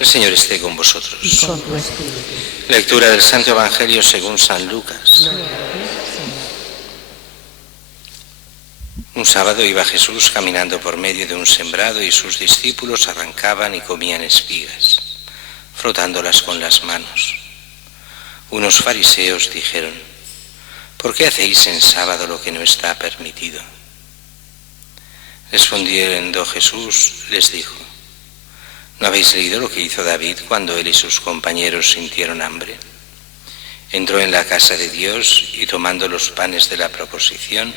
El Señor esté con vosotros. Y con tu espíritu. Lectura del Santo Evangelio según San Lucas. Gloria a ti, Señor. Un sábado iba Jesús caminando por medio de un sembrado y sus discípulos arrancaban y comían espigas, frotándolas con las manos. Unos fariseos dijeron: ¿por qué hacéis en sábado lo que no está permitido? Respondiendo Jesús, les dijo: ¿no habéis leído lo que hizo David cuando él y sus compañeros sintieron hambre? Entró en la casa de Dios y tomando los panes de la proposición,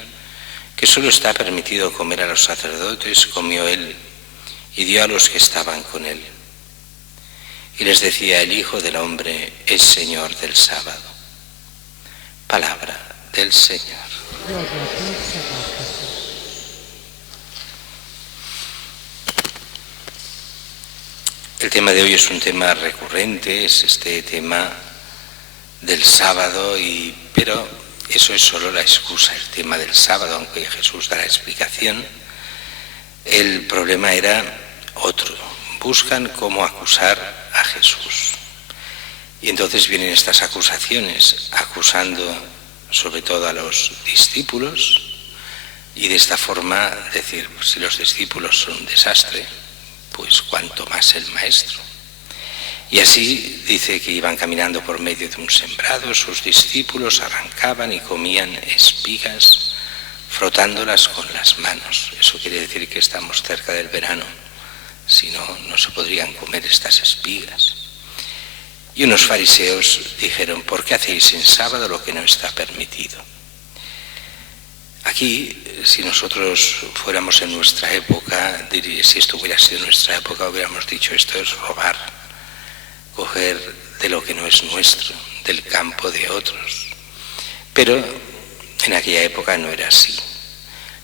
que solo está permitido comer a los sacerdotes, comió él y dio a los que estaban con él. Y les decía: el Hijo del Hombre es Señor del sábado. Palabra del Señor. Gloria a ti, Señor Jesús. El tema de hoy es un tema recurrente, es este tema del sábado, pero eso es solo la excusa, el tema del sábado, aunque Jesús da la explicación. El problema era otro. Buscan cómo acusar a Jesús. Y entonces vienen estas acusaciones, acusando sobre todo a los discípulos, y de esta forma decir: pues si los discípulos son un desastre, pues cuanto más el maestro. Y así dice que iban caminando por medio de un sembrado, sus discípulos arrancaban y comían espigas, frotándolas con las manos. Eso quiere decir que estamos cerca del verano, si no, no se podrían comer estas espigas. Y unos fariseos dijeron: ¿por qué hacéis en sábado lo que no está permitido? Aquí, si nosotros fuéramos en nuestra época, si esto hubiera sido nuestra época, hubiéramos dicho: esto es robar, coger de lo que no es nuestro, del campo de otros. Pero en aquella época no era así.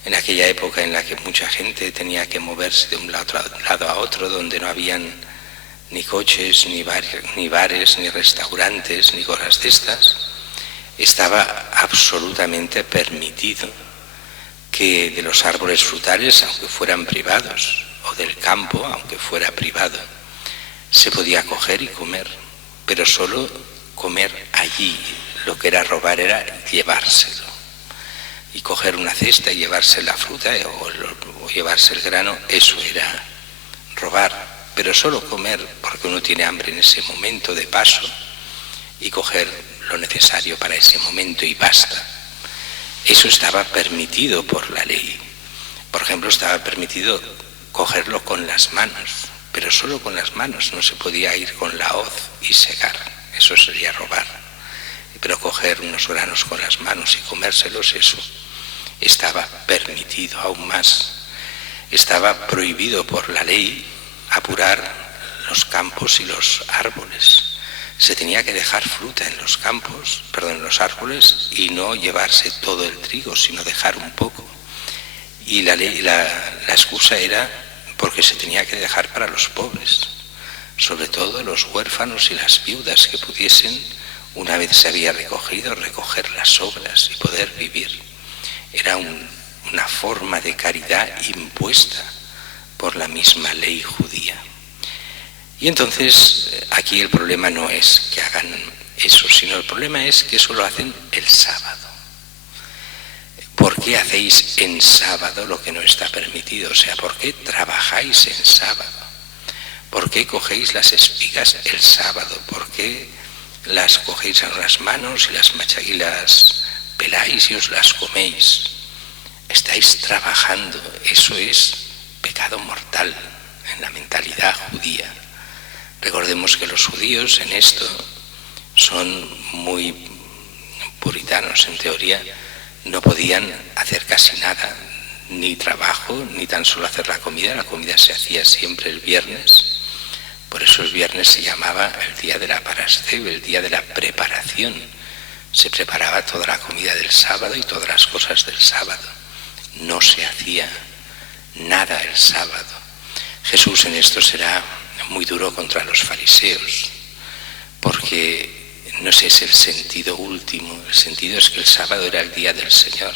En aquella época en la que mucha gente tenía que moverse de un lado a otro, donde no habían ni coches, ni bares, ni restaurantes, ni cosas de estas, estaba absolutamente permitido que de los árboles frutales, aunque fueran privados, o del campo, aunque fuera privado, se podía coger y comer, pero solo comer allí. Lo que era robar era llevárselo, y coger una cesta y llevarse la fruta o llevarse el grano, eso era robar. Pero solo comer porque uno tiene hambre en ese momento de paso y coger lo necesario para ese momento y basta. Eso estaba permitido por la ley. Por ejemplo, estaba permitido cogerlo con las manos, pero solo con las manos, no se podía ir con la hoz y segar, eso sería robar. Pero coger unos granos con las manos y comérselos, eso estaba permitido aún más. Estaba prohibido por la ley apurar los campos y los árboles. Se tenía que dejar fruta en los campos, en los árboles, y no llevarse todo el trigo, sino dejar un poco. Y la excusa era porque se tenía que dejar para los pobres, sobre todo los huérfanos y las viudas, que pudiesen, una vez se había recogido, recoger las sobras y poder vivir. Era una forma de caridad impuesta por la misma ley judía. Y entonces aquí el problema no es que hagan eso, sino el problema es que eso lo hacen el sábado. ¿Por qué hacéis en sábado lo que no está permitido? O sea, ¿por qué trabajáis en sábado? ¿Por qué cogéis las espigas el sábado? ¿Por qué las cogéis en las manos y las peláis y os las coméis? Estáis trabajando, eso es pecado mortal en la mentalidad judía. Recordemos que los judíos en esto son muy puritanos en teoría, no podían hacer casi nada, ni trabajo, ni tan solo hacer la comida se hacía siempre el viernes, por eso el viernes se llamaba el día de la parasceu, el día de la preparación, se preparaba toda la comida del sábado y todas las cosas del sábado, no se hacía nada el sábado. Jesús en esto será muy duro contra los fariseos, porque no ese es el sentido último. El sentido es que el sábado era el día del Señor,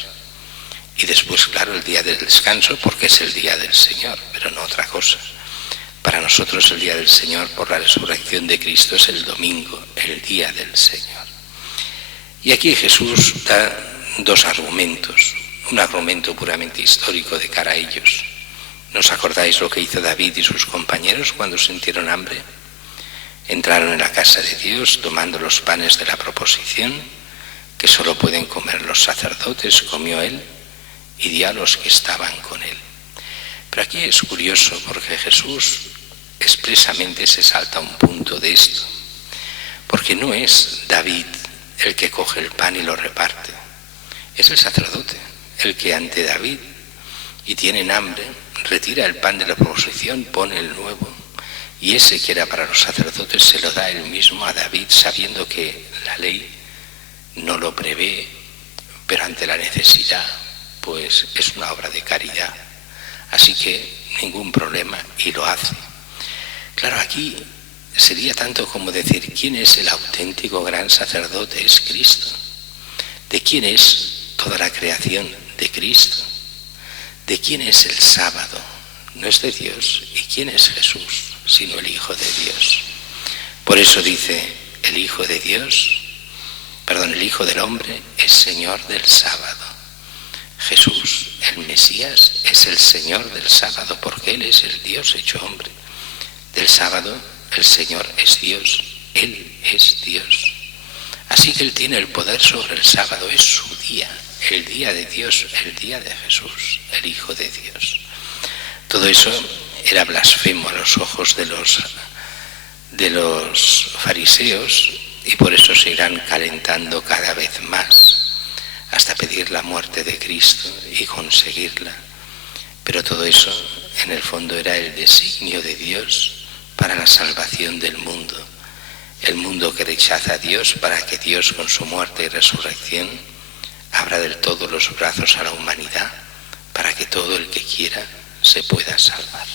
y después, claro, el día del descanso, porque es el día del Señor, pero no otra cosa. Para nosotros el día del Señor, por la resurrección de Cristo, es el domingo, el día del Señor. Y aquí Jesús da dos argumentos. Un argumento puramente histórico de cara a ellos. ¿No os acordáis lo que hizo David y sus compañeros cuando sintieron hambre? Entraron en la casa de Dios tomando los panes de la proposición, que solo pueden comer los sacerdotes, comió él y dio a los que estaban con él. Pero aquí es curioso porque Jesús expresamente se salta un punto de esto, porque no es David el que coge el pan y lo reparte, es el sacerdote el que ante David y tienen hambre, retira el pan de la proposición, pone el nuevo, y ese que era para los sacerdotes se lo da él mismo a David, sabiendo que la ley no lo prevé, pero ante la necesidad pues es una obra de caridad, así que ningún problema, y lo hace. Claro, aquí sería tanto como decir, ¿quién es el auténtico gran sacerdote? Es Cristo. ¿De quién es toda la creación? De Cristo. ¿De quién es el sábado? No es de Dios. ¿Y quién es Jesús? Sino el Hijo de Dios. Por eso dice, el Hijo de Dios, el Hijo del Hombre es Señor del sábado. Jesús, el Mesías, es el Señor del sábado, porque Él es el Dios hecho hombre. Del sábado, el Señor es Dios, Él es Dios. Así que Él tiene el poder sobre el sábado, es su día, el día de Dios, el día de Jesús, el Hijo de Dios. Todo eso era blasfemo a los ojos de los fariseos, y por eso se irán calentando cada vez más hasta pedir la muerte de Cristo y conseguirla. Pero todo eso en el fondo era el designio de Dios para la salvación del mundo. El mundo que rechaza a Dios, para que Dios con su muerte y resurrección abra del todo los brazos a la humanidad, para que todo el que quiera se pueda salvar.